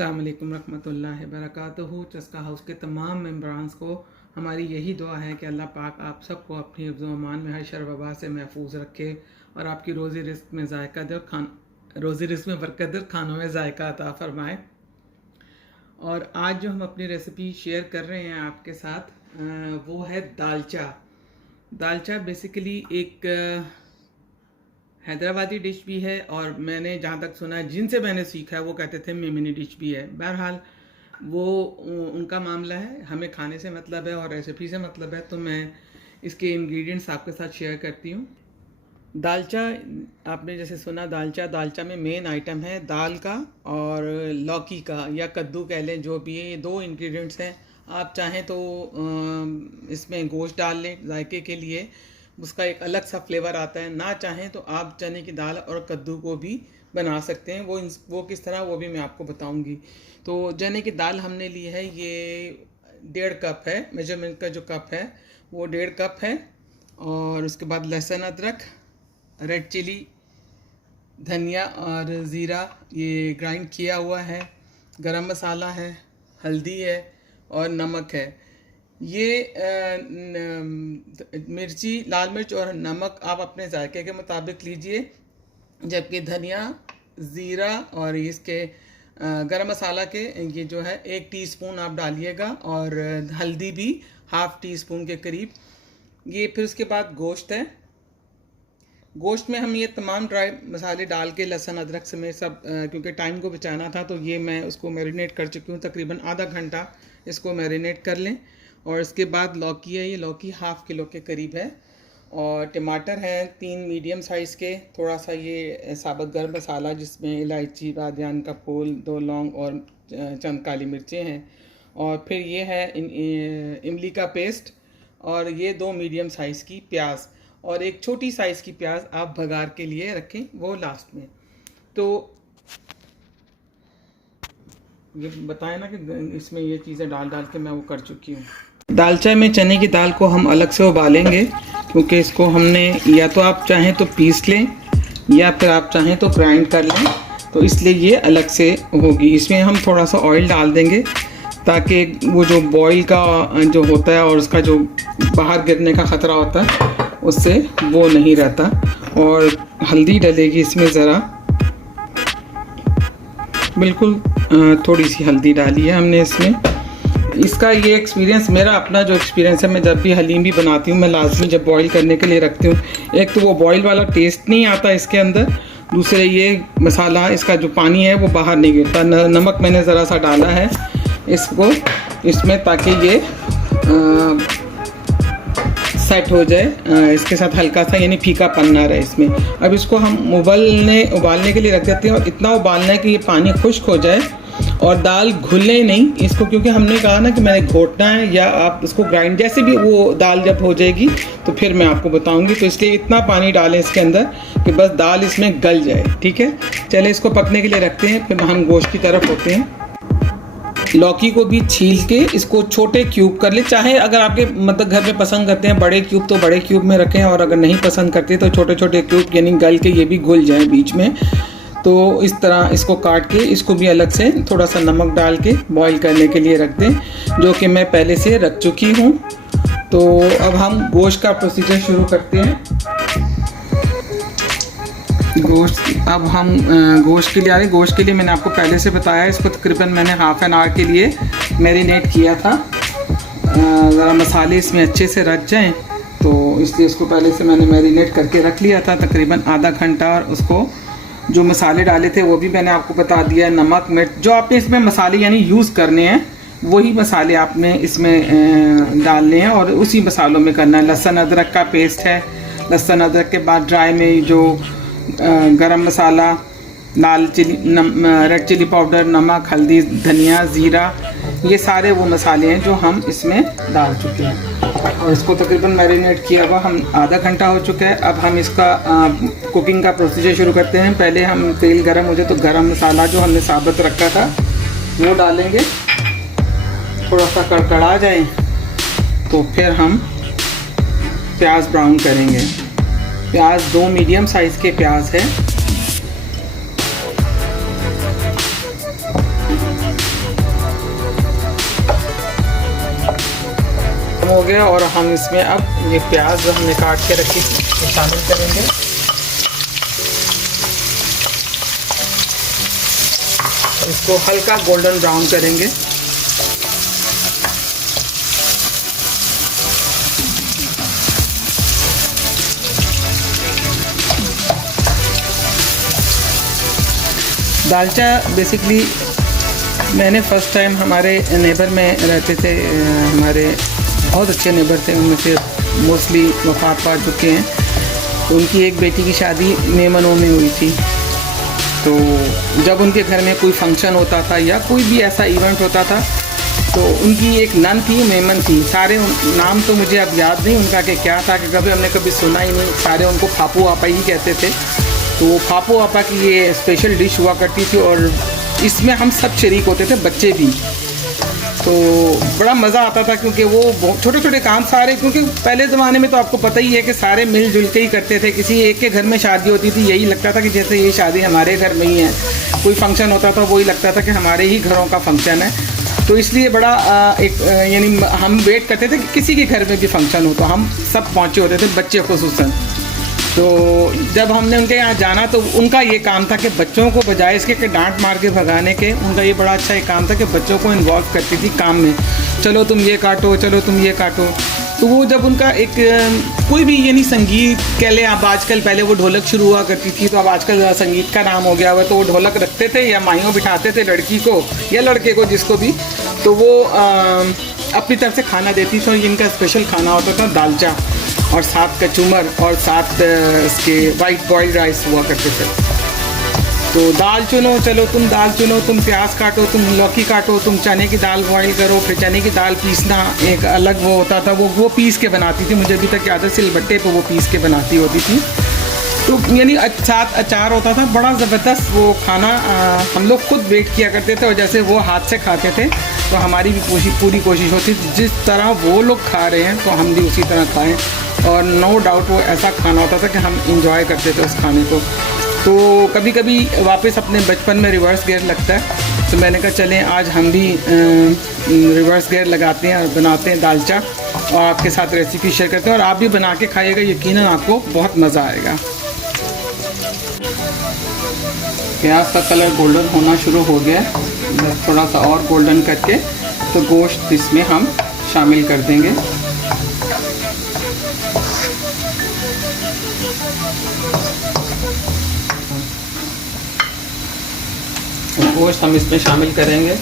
अस्सलाम वालेकुम रहमतुल्लाहि बरकातहू। चस्का हाउस के तमाम मेम्बरान्स को हमारी यही दुआ है कि अल्लाह पाक आप सबको अपनी हिफ्ज़ व अमान में हर शर वबा से महफूज रखे और आपकी रोज़ी रिस्क में जायका दे और रोज़ी रिस्क में बरकत दे, खानों में जायका अता फरमाए। और आज जो हम अपनी रेसिपी शेयर कर रहे हैं आपके साथ वो है दालचा। दालचा बेसिकली एक हैदराबादी डिश भी है और मैंने जहाँ तक सुना है, जिनसे मैंने सीखा है वो कहते थे मेमिनी डिश भी है। बहरहाल वो उनका मामला है, हमें खाने से मतलब है और रेसिपी से मतलब है, तो मैं इसके इंग्रेडिएंट्स आपके साथ शेयर करती हूँ। दालचा, आपने जैसे सुना दालचा में मेन आइटम है दाल का और लौकी का या कद्दू कह लें, जो भी है, ये दो इंग्रेडिएंट्स हैं। आप चाहें तो इसमें गोश्त डाल लें जायके के लिए, उसका एक अलग सा फ्लेवर आता है। ना चाहें तो आप चने की दाल और कद्दू को भी बना सकते हैं। वो किस तरह, वो भी मैं आपको बताऊंगी। तो चने की दाल हमने ली है, ये 1.5 कप है। मेजरमेंट का जो कप है वो 1.5 कप है। और उसके बाद लहसुन, अदरक, रेड चिली, धनिया और ज़ीरा ये ग्राइंड किया हुआ है, गरम मसाला है, हल्दी है और नमक है। ये मिर्ची, लाल मिर्च और नमक आप अपने जायके के मुताबिक लीजिए। जबकि धनिया, ज़ीरा और इसके गरम मसाला के ये जो है 1 टीस्पून आप डालिएगा और हल्दी भी 1/2 टीस्पून के करीब। ये फिर उसके बाद गोश्त है। गोश्त में हम ये तमाम ड्राई मसाले डाल के लहसुन अदरक समेत सब, क्योंकि टाइम को बचाना था तो ये मैं उसको मैरिनेट कर चुकी हूँ। तकरीबन आधा घंटा इसको मैरिनेट कर लें। और इसके बाद लौकी है, ये लौकी 1/2 किलो के करीब है। और टमाटर हैं 3 मीडियम साइज़ के। थोड़ा सा ये साबुत गर्म मसाला जिसमें इलायची, बादियान का फूल, 2 लौंग और चंद काली मिर्चें हैं। और फिर ये है इमली का पेस्ट और ये 2 मीडियम साइज़ की प्याज और एक छोटी साइज़ की प्याज आप भगार के लिए रखें, वो लास्ट में। तो ये बताया ना कि इसमें ये चीज़ें डाल के मैं वो कर चुकी हूँ। दालचा में चने की दाल को हम अलग से उबालेंगे, क्योंकि इसको हमने या तो आप चाहें तो पीस लें या फिर आप चाहें तो ग्राइंड कर लें, तो इसलिए ये अलग से होगी। इसमें हम थोड़ा सा ऑयल डाल देंगे ताकि वो जो बॉईल का जो होता है और उसका जो बाहर गिरने का ख़तरा होता है उससे वो नहीं रहता। और हल्दी डलेगी इसमें ज़रा, बिल्कुल थोड़ी सी हल्दी डाली है हमने इसमें। इसका ये एक्सपीरियंस, मेरा अपना जो एक्सपीरियंस है, मैं जब भी हलीम भी बनाती हूँ मैं लाजमी जब बॉईल करने के लिए रखती हूँ, एक तो वो बॉईल वाला टेस्ट नहीं आता इसके अंदर, दूसरे ये मसाला, इसका जो पानी है वो बाहर नहीं गिरता। नमक मैंने ज़रा सा डाला है इसको इसमें, ताकि ये सेट हो जाए। इसके साथ हल्का सा यानी फीकापन ना रहे इसमें। अब इसको हम उबालने के लिए रख देते हैं और इतना उबालना है कि ये पानी खुश्क हो जाए और दाल घुले नहीं इसको, क्योंकि हमने कहा ना कि मैंने घोटना है या आप इसको ग्राइंड, जैसे भी वो दाल जब हो जाएगी तो फिर मैं आपको बताऊंगी। तो इसलिए इतना पानी डालें इसके अंदर कि बस दाल इसमें गल जाए। ठीक है, चले इसको पकने के लिए रखते हैं, फिर हम गोश्त की तरफ होते हैं। लौकी को भी छील के इसको छोटे क्यूब कर ले, चाहे अगर आपके मतलब घर में पसंद करते हैं बड़े क्यूब तो बड़े क्यूब में रखें, और अगर नहीं पसंद करते तो छोटे छोटे क्यूब, यानी गल के ये भी घुल जाए बीच में। तो इस तरह इसको काट के इसको भी अलग से थोड़ा सा नमक डाल के बॉईल करने के लिए रख दें, जो कि मैं पहले से रख चुकी हूँ। तो अब हम गोश्त का प्रोसीजर शुरू करते हैं। अब हम गोश्त के लिए आ रहे हैं। गोश्त के लिए मैंने आपको पहले से बताया, इसको तकरीबन मैंने 1/2 एन आवर के लिए मैरिनेट किया था। ज़रा मसाले इसमें अच्छे से रच जाएं, तो इसलिए इसको पहले से मैंने मैरिनेट करके रख लिया था तकरीबन आधा घंटा। और उसको जो मसाले डाले थे वो भी मैंने आपको बता दिया। नमक, मिर्च, जो आपने इसमें मसाले यानी यूज़ करने हैं वही मसाले आपने इसमें डालने हैं और उसी मसालों में करना है। लहसुन अदरक का पेस्ट है। लहसुन अदरक के बाद ड्राई में जो गरम मसाला, लाल चिली, रेड चिली पाउडर, नमक, हल्दी, धनिया, ज़ीरा, ये सारे वो मसाले हैं जो हम इसमें डाल चुके हैं। और इसको तकरीबन मैरिनेट किया हुआ हम आधा घंटा हो चुका है। अब हम इसका कुकिंग का प्रोसीजर शुरू करते हैं। पहले हम तेल गरम हो जाए तो गरम मसाला जो हमने साबुत रखा था वो डालेंगे। थोड़ा सा कड़कड़ा जाए तो फिर हम प्याज ब्राउन करेंगे। प्याज 2 मीडियम साइज़ के प्याज है। हो गया और हम इसमें अब ये प्याज जो हमने काट के रखी शामिल करेंगे। इसको हल्का गोल्डन ब्राउन करेंगे। दालचा बेसिकली मैंने फ़र्स्ट टाइम हमारे नेबर में रहते थे, हमारे बहुत अच्छे नेबर थे, उनमें से मोस्टली वफ़ात पा चुके हैं। तो उनकी एक बेटी की शादी मेमनों में हुई थी। तो जब उनके घर में कोई फंक्शन होता था या कोई भी ऐसा इवेंट होता था तो उनकी एक नन थी, मेमन थी। सारे नाम तो मुझे अब याद नहीं उनका कि क्या था, कि कभी हमने कभी सुना ही नहीं। सारे उनको फापू आपा ही कहते थे। तो फापू आपा की ये स्पेशल डिश हुआ करती थी और इसमें हम सब शरीक होते थे, बच्चे भी। तो बड़ा मज़ा आता था क्योंकि वो छोटे छोटे काम सारे, क्योंकि पहले ज़माने में तो आपको पता ही है कि सारे मिलजुल के ही करते थे। किसी एक के घर में शादी होती थी, यही लगता था कि जैसे ये शादी हमारे घर में ही है। कोई फंक्शन होता था, वही लगता था कि हमारे ही घरों का फंक्शन है। तो इसलिए बड़ा यानी हम वेट करते थे कि किसी के घर में भी फंक्शन हो तो हम सब पहुँचे होते थे, बच्चे खुसूसन। तो जब हमने उनके यहाँ जाना तो उनका ये काम था कि बच्चों को बजाय इसके कि डांट मार के भगाने के, उनका ये बड़ा अच्छा एक काम था कि बच्चों को इन्वॉल्व करती थी काम में। चलो तुम ये काटो, चलो तुम ये काटो। तो वो जब उनका एक कोई भी यानी संगीत कह लें आप, आजकल पहले वो ढोलक शुरू हुआ करती थी, तो अब आजकल संगीत का नाम हो गया हुआ। तो वो ढोलक रखते थे या माइयों बिठाते थे लड़की को या लड़के को, जिसको भी। तो वो अपनी तरफ से खाना देती थी और इनका स्पेशल खाना होता था दालचा और 7 कचूमर और 7 इसके वाइट बॉइल्ड राइस हुआ करते थे। तो दाल चुनो, चलो तुम दाल चुनो, तुम प्याज काटो, तुम लौकी काटो, तुम चने की दाल बॉईल करो। फिर चने की दाल पीसना एक अलग वो होता था, वो पीस के बनाती थी। मुझे अभी तक याद है, सिलबट्टे पे वो पीस के बनाती होती थी। तो यानी साथ अचार होता था, बड़ा ज़बरदस्त वो खाना। हम लोग खुद वेट किया करते थे और जैसे वो हाथ से खाते थे तो हमारी भी पूरी कोशिश होती थी जिस तरह वो लोग खा रहे हैं तो हम भी उसी तरह खाएं। और नो डाउट वो ऐसा खाना होता था कि हम इंजॉय करते थे उस खाने को। तो कभी कभी वापस अपने बचपन में रिवर्स गियर लगता है, तो मैंने कहा चलें आज हम भी रिवर्स गियर लगाते हैं और बनाते हैं दालचा और आपके साथ रेसिपी शेयर करते हैं। और आप भी बना के खाइएगा, यकीनन आपको बहुत मज़ा आएगा। प्याज का कलर गोल्डन होना शुरू हो गया, थोड़ा सा और गोल्डन करके तो गोश्त इसमें हम शामिल कर देंगे। गोश्त हम इसमें शामिल करेंगे।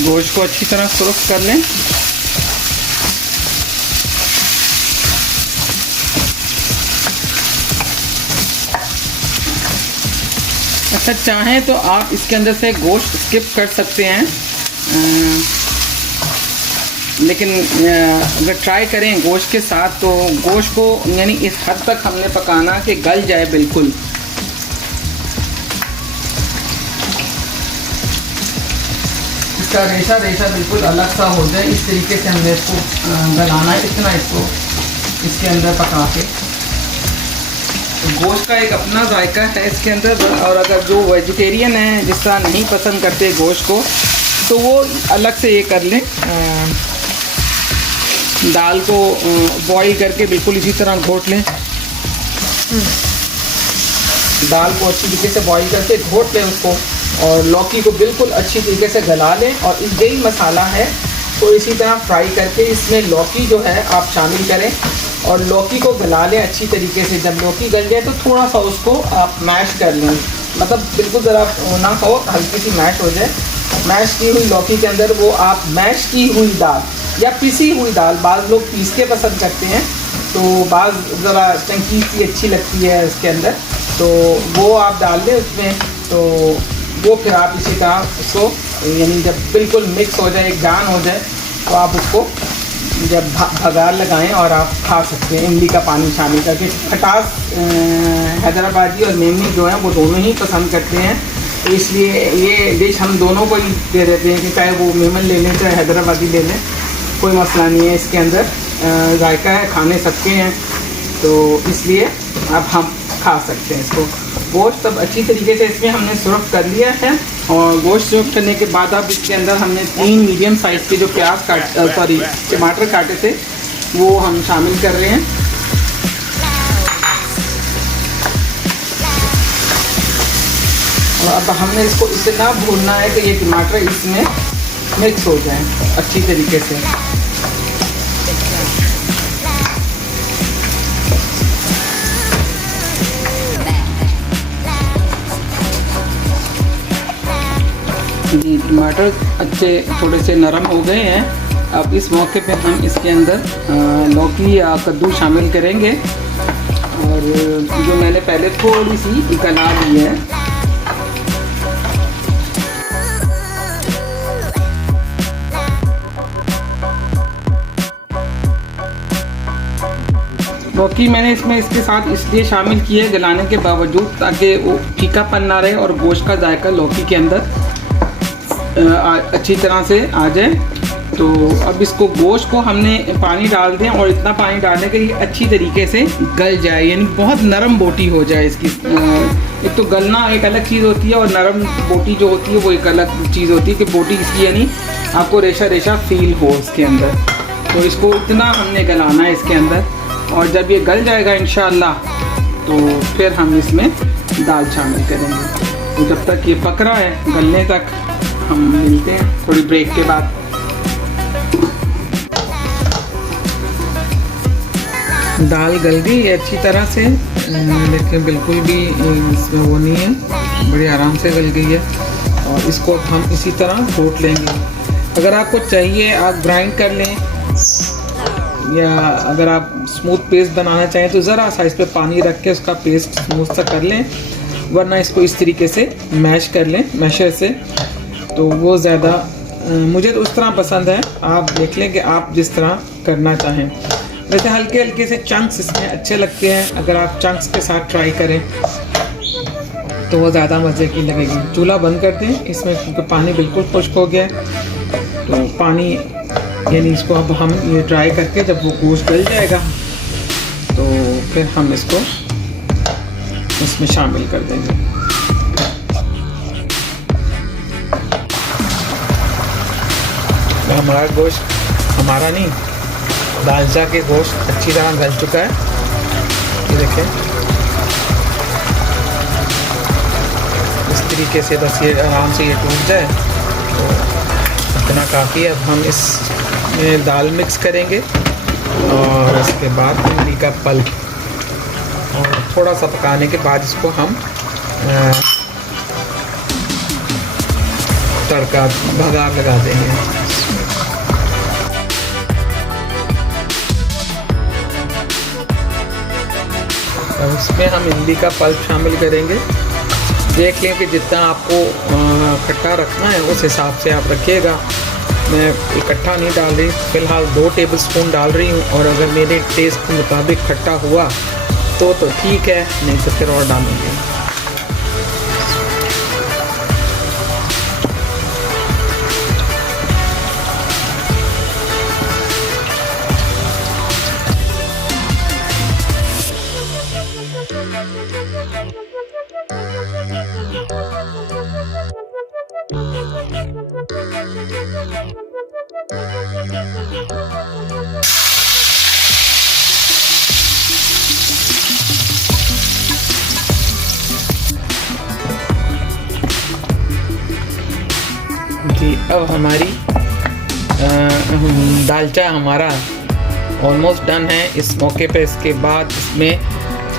गोश्त को अच्छी तरह सुरख कर लें। अच्छा, चाहें तो आप इसके अंदर से गोश्त स्किप कर सकते हैं, लेकिन अगर ट्राई करें गोश्त के साथ तो गोश्त को यानी इस हद तक हमने पकाना कि गल जाए बिल्कुल। इसका रेशा रेशा बिल्कुल अलग सा हो जाए, इस तरीके से हमने इसको गलाना है, इतना इसको इसके अंदर पका के। तो गोश्त का एक अपना जायका है इसके अंदर। और अगर जो वेजिटेरियन है, जिस तरह नहीं पसंद करते गोश्त को, तो वो अलग से ये कर लें। दाल को बॉईल करके बिल्कुल इसी तरह घोट लें। दाल को अच्छी तरीके से बॉईल करके घोट लें उसको, और लौकी को बिल्कुल अच्छी तरीके से गला लें। और इस यही मसाला है तो इसी तरह फ्राई करके इसमें लौकी जो है आप शामिल करें और लौकी को गला लें अच्छी तरीके से। जब लौकी गल जाए तो थोड़ा सा उसको आप मैश कर लें, मतलब बिल्कुल ज़रा ना हो, हल्की सी मैश हो जाए। मैश की हुई लौकी के अंदर वो आप मैश की हुई दाल या पिसी हुई दाल, बाज़ लोग पीस के पसंद करते हैं, तो बाज़ ज़रा टंकी सी अच्छी लगती है इसके अंदर, तो वो आप डाल दें उसमें। तो वो फिर आप इसी तरह उसको यानी जब बिल्कुल मिक्स हो जाए, एक जान हो जाए, तो आप उसको जब भगार लगाएं और आप खा सकते हैं इमली का पानी शामिल करके। खटास हैदराबादी और मेमनी जो है वो दोनों ही पसंद करते हैं, तो इसलिए ये डिश हम दोनों को ही दे देते हैं कि चाहे वो मेमन ले लें चाहे हैदराबादी ले लें, कोई मसला नहीं है। इसके अंदर जायका है, खाने सबके हैं, तो इसलिए अब हम खा सकते हैं इसको। गोश्त सब अच्छी तरीके से इसमें हमने सर्व कर लिया है। और गोश्त सर्व करने के बाद अब इसके अंदर हमने 3 मीडियम साइज़ के जो टमाटर काटे थे वो हम शामिल कर रहे हैं। और अब हमने इसको इतना भूनना है कि ये टमाटर इसमें मिक्स हो जाए अच्छी तरीके से। जी टमाटर अच्छे थोड़े से नरम हो गए हैं। अब इस मौके पे हम इसके अंदर लौकी या कद्दू शामिल करेंगे। और जो मैंने पहले थोड़ी सी गला ली है, लौकी मैंने इसमें इसके साथ इसलिए शामिल की है गलाने के बावजूद, ताकि वो फीकापन ना रहे और गोश्त का जायका लौकी के अंदर अच्छी तरह से आ जाए। तो अब इसको गोश्त को हमने पानी डाल दें और इतना पानी डालने के लिए अच्छी तरीके से गल जाए, यानी बहुत नरम बोटी हो जाए इसकी। एक तो गलना एक अलग चीज़ होती है और नरम बोटी जो होती है वो एक अलग चीज़ होती है कि बोटी इसकी यानी आपको रेशा रेशा फील हो इसके अंदर। तो इसको इतना हमने गलाना है इसके अंदर, और जब ये गल जाएगा इंशाअल्लाह तो फिर हम इसमें दाल शामिल करेंगे। तो जब तक ये पक रहा है गलने तक हम मिलते हैं थोड़ी ब्रेक के बाद। दाल गल गई है अच्छी तरह से, लेकिन बिल्कुल भी इसमें वो नहीं है, बड़ी आराम से गल गई है। और इसको हम इसी तरह घोट लेंगे। अगर आपको चाहिए आप ग्राइंड कर लें, या अगर आप स्मूथ पेस्ट बनाना चाहें तो ज़रा सा इस पर पानी रख के उसका पेस्ट स्मूथ सा कर लें, वरना इसको इस तरीके से मैश कर लें मैशर से, तो वो ज़्यादा मुझे तो उस तरह पसंद है। आप देख लें कि आप जिस तरह करना चाहें। वैसे हल्के हल्के से चंक्स इसमें अच्छे लगते हैं, अगर आप चंक्स के साथ ट्राई करें तो वो ज़्यादा मज़े की लगेगी। चूल्हा बंद कर दें इसमें, क्योंकि पानी बिल्कुल खुश्क हो गया है। तो पानी यानी इसको अब हम ये ट्राई करके जब वो गोश्त गल जाएगा तो फिर हम इसको इसमें शामिल कर देंगे। तो हमारा गोश्त, हमारा नहीं दालचा के गोश्त अच्छी तरह गल चुका है। ये देखें इस तरीके से, बस ये आराम से ये टूट जाए तो इतना काफ़ी है। अब हम इसमें दाल मिक्स करेंगे और इसके बाद इमली का पल्प, और थोड़ा सा पकाने के बाद इसको हम तड़का भगार लगा देंगे। अब इसमें हम इमली का पल्प शामिल करेंगे। देख लें कि जितना आपको खट्टा रखना है उस हिसाब से आप रखिएगा। मैं इकट्ठा नहीं डाल रही, फ़िलहाल 2 टेबलस्पून डाल रही हूँ, और अगर मेरे टेस्ट के मुताबिक खट्टा हुआ तो ठीक है, नहीं तो फिर और डालूँगी। जी अब हमारी दालचा हमारा ऑलमोस्ट डन है। इस मौके पे इसके बाद इसमें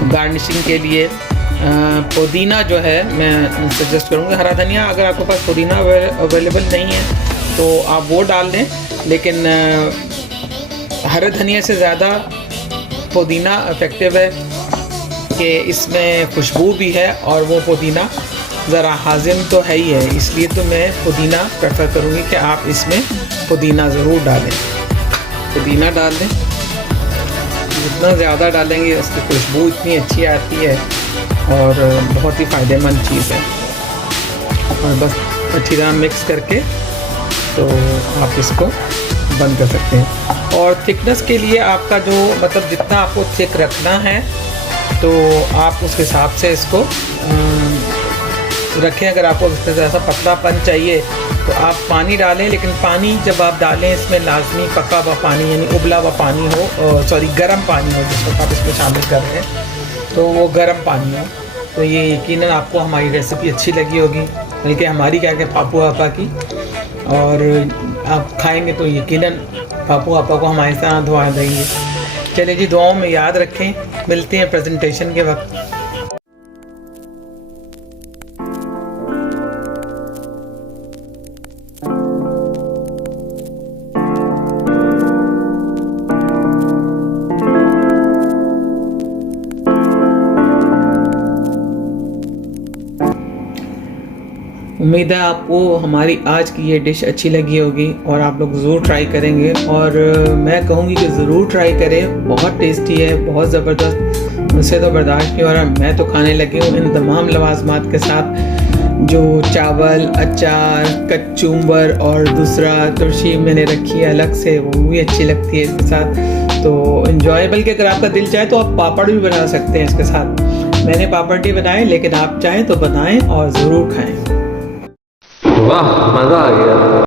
गार्निशिंग के लिए पुदीना जो है मैं सजेस्ट करूँगा, हरा धनिया। अगर आपके पास पुदीना अवेलेबल नहीं है तो आप वो डाल दें, लेकिन हरे धनिया से ज़्यादा पुदीना इफ़ेक्टिव है कि इसमें खुशबू भी है और वो पुदीना ज़रा हाजिम तो है ही है, इसलिए तो मैं पुदीना प्रेफर करूँगी कि आप इसमें पुदीना ज़रूर डालें। पुदीना डाल दें, जितना ज़्यादा डालेंगे उसकी खुशबू इतनी अच्छी आती है और बहुत ही फ़ायदेमंद चीज़ है। और बस अच्छी तरह मिक्स करके तो आप इसको बंद कर सकते हैं। और थिकनेस के लिए आपका जो मतलब जितना आपको थिक रखना है तो आप उस हिसाब से इसको रखें। अगर आपको इससे ज़्यादा पतलापन चाहिए तो आप पानी डालें, लेकिन पानी जब आप डालें इसमें लाजमी पका हुआ पानी यानी उबला हुआ पानी हो, सॉरी गर्म पानी हो, जिस वक्त आप इसमें शामिल कर रहे हैं तो वो गर्म पानी हो। तो ये यकीनन आपको हमारी रेसिपी अच्छी लगी होगी, बल्कि हमारी क्या कहते पापू आपा की, और आप खाएंगे तो यकीनन पापू आपा को हमारे साथ दुआ देंगे। चलिए जी, दुआओं में याद रखें, मिलते हैं प्रेजेंटेशन के वक्त। उम्मीद है आपको हमारी आज की ये डिश अच्छी लगी होगी और आप लोग ज़रूर ट्राई करेंगे, और मैं कहूँगी कि ज़रूर ट्राई करें। बहुत टेस्टी है, बहुत ज़बरदस्त, मुझसे तो बर्दाश्त नहीं हो रहा। मैं तो खाने लगी हूँ इन तमाम लवाजमात के साथ, जो चावल, अचार, कचुम्बर और दूसरा तुरशी मैंने रखी है अलग से, वो भी अच्छी लगती है इसके साथ। तो इन्जॉयबल के अगर आपका दिल चाहे तो आप पापड़ भी बना सकते हैं इसके साथ। मैंने पापड़ नहीं बनाए, लेकिन आप चाहें तो बनाएं और ज़रूर खाएं। वाह, मज़ा आ गया।